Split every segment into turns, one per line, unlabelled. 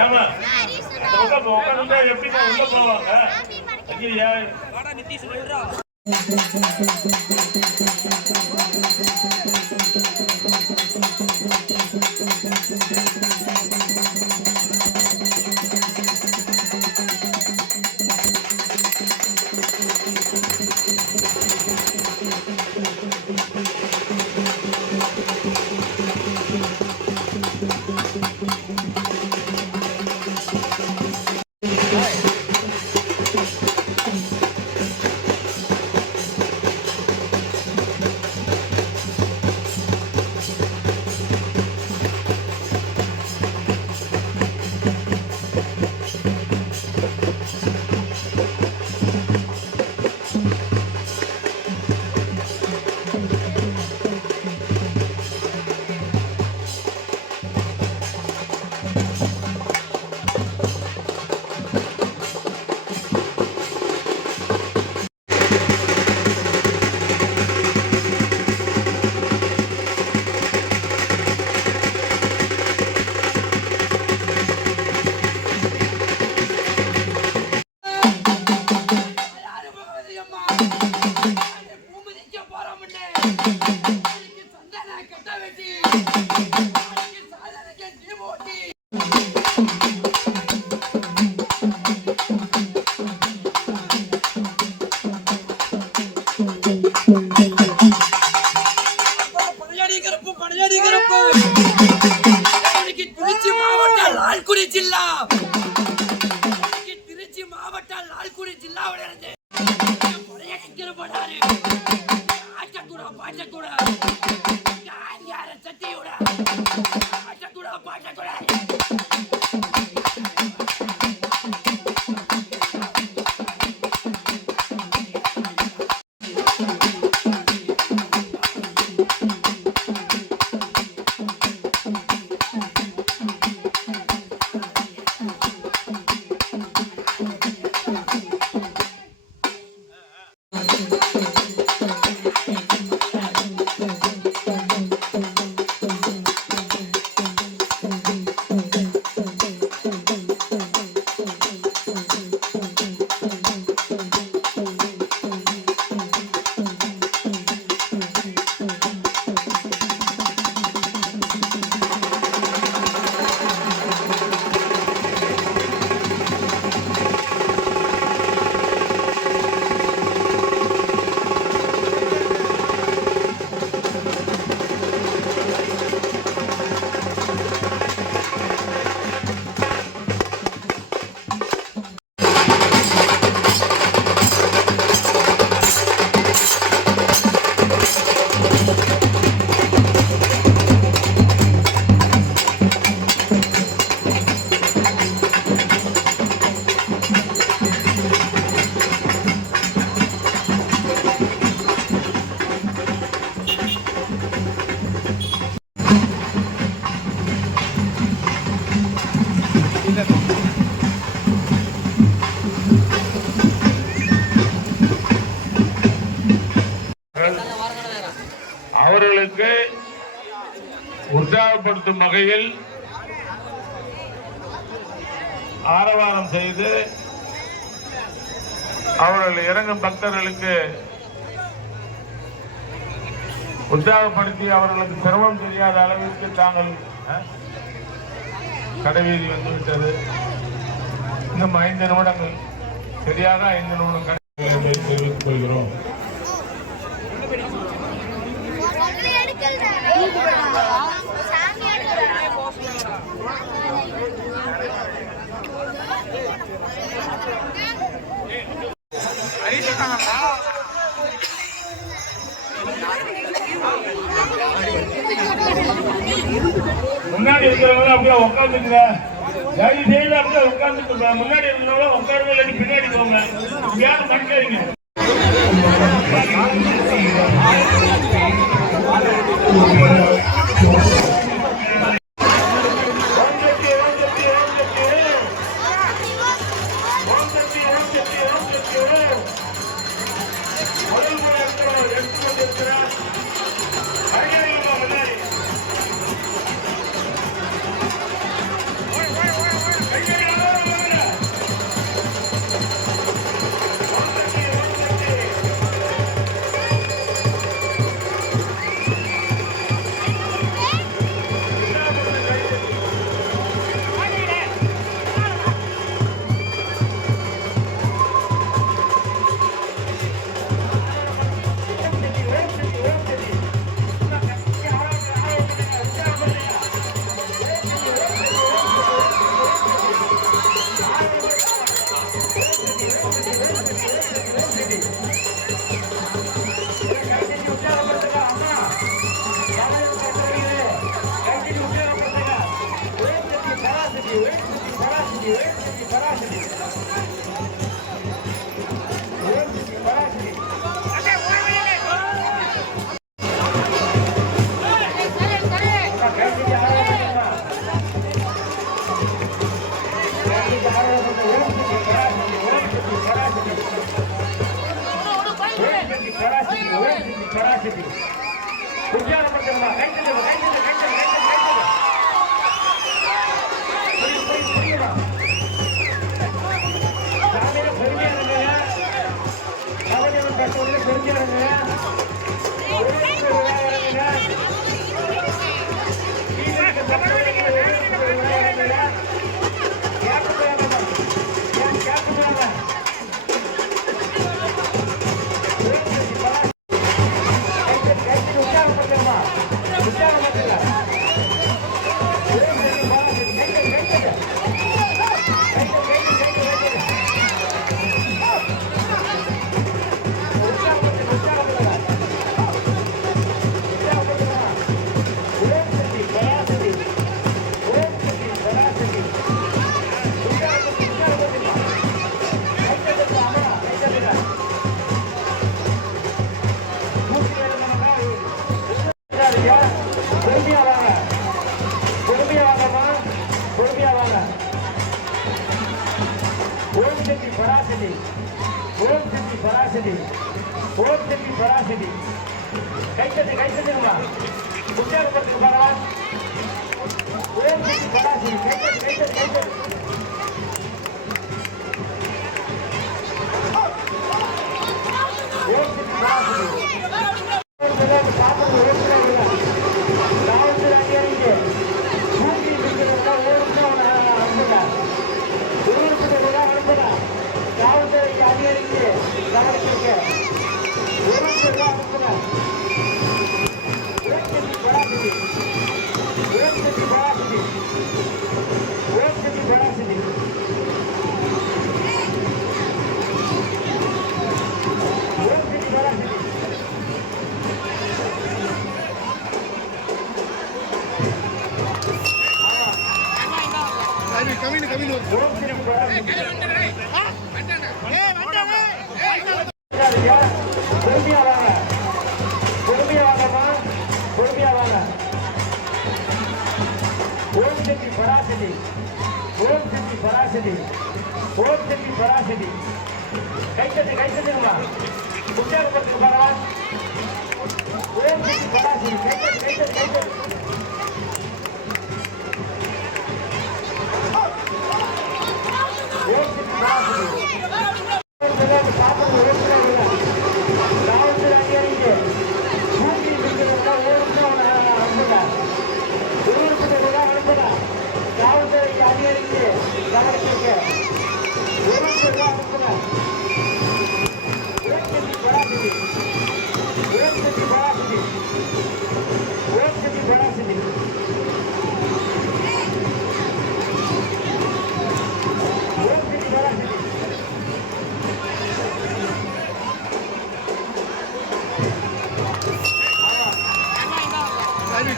ஏமா எப்படிமா உள்ள போவாங்க ஐயா
யாரு லால்குடி ஜில்லாவுல இருந்து ஆட்டக்கூட பாட்டக்கூட
அவர்களுக்கு உற்சாகப்படுத்தும் வகையில் ஆரவாரம் செய்து அவர்கள் இறங்கும் பக்தர்களுக்கு உற்சாகப்படுத்தி அவர்களுக்கு சிரமம் தெரியாத அளவிற்கு தாங்கள் கடைவீதி வந்துவிட்டது. இன்னும் ஐந்து நிமிடங்கள். சரியாக ஐந்து நிமிடம் இருக்கிறவங்க உட்காந்துக்குங்க தயவு செய்து அப்படியே உட்காந்துட்டு முன்னாடி இருக்கிறவங்க உட்காருங்க இல்லாட்டி பின்னாடி போங்க. யாரும் மறக்காதீங்க Thank you.
சக்தி பராசக்தி ஓம் சக்தி பராசக்தி ஓம் சக்தி பராசக்தி கைத்தட்டு கைத்தட்டுங்களா உற்சாகப்படுத்துங்க பாருங்க ஓம் சக்தி பராசக்தி கைத்தட்டு கைத்தட்டு கைத்தட்டு. ஓம் சக்தி பராசக்தி பொறுமையா வாங்க பொறுமையா வாங்கம்மா பொறுமையா வாங்க ஓம் சக்தி பராசக்தி ஓம் சக்தி பராசக்தி ஓம் சக்தி பராசக்தி கைத்தட்டு கைத்தட்டுங்களா உற்சாகப்படுத்துங்க பாருங்க ஓம் சக்தி பராசக்தி கைத்தட்டு கைத்தட்டு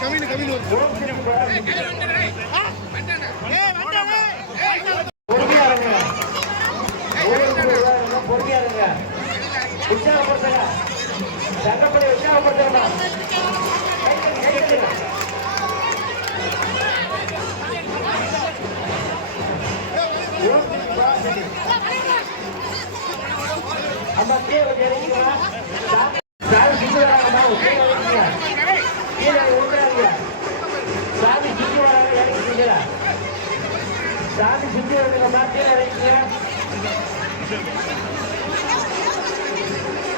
கவின் கவின்
பொறுமையா இருங்க ஊருக்கு எல்லாம் பொறுமையா இருங்க உற்சாகப்படுத்துங்க சங்கப்படி உற்சாகப்படுத்துங்க அம்மா கீழே கொஞ்சம் இறங்கிக்கலாம் சாமி சுத்தி வராங்கம்மா கீழே இறங்கிங்க கீழே ஊட்டுறாங்க சாமி சுத்தி வராங்க இறங்கிட்டீங்களா சாமி சுத்தி வருதுங்கம்மா கீழே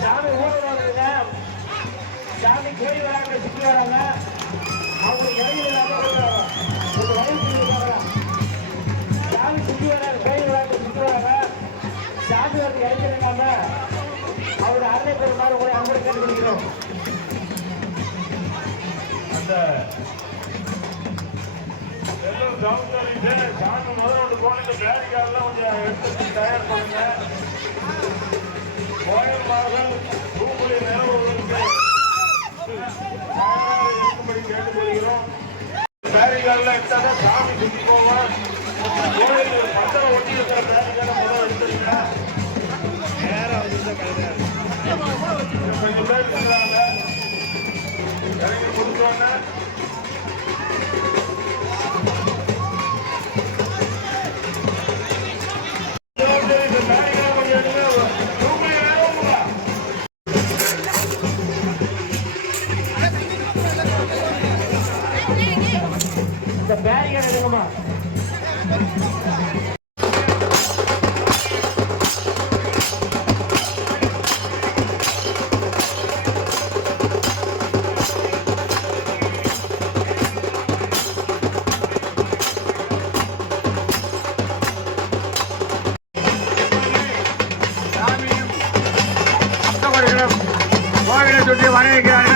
சாமி ஊடுறாங்க சாமி கோயில் வராங்க சுற்றி வராங்க அவங்க இறங்கி வராங்க ஒரு வயசு வராங்க சாமி சுற்றி வராங்க கோயில் வராங்க சுற்றி வராங்க சாமி வந்து இறங்கிருக்காங்க அவரோட பெறுமாறு உங்களை கேட்டுக்கொள்கிறோம் அந்த
எல்லாம் சவுந்தரிட்டு சாமி ஒன்று போனது பேரிக்காரெல்லாம் கொஞ்சம் எடுத்து தயார் பண்ணுங்க. சுற்றி
வர வைக்கிறார்கள்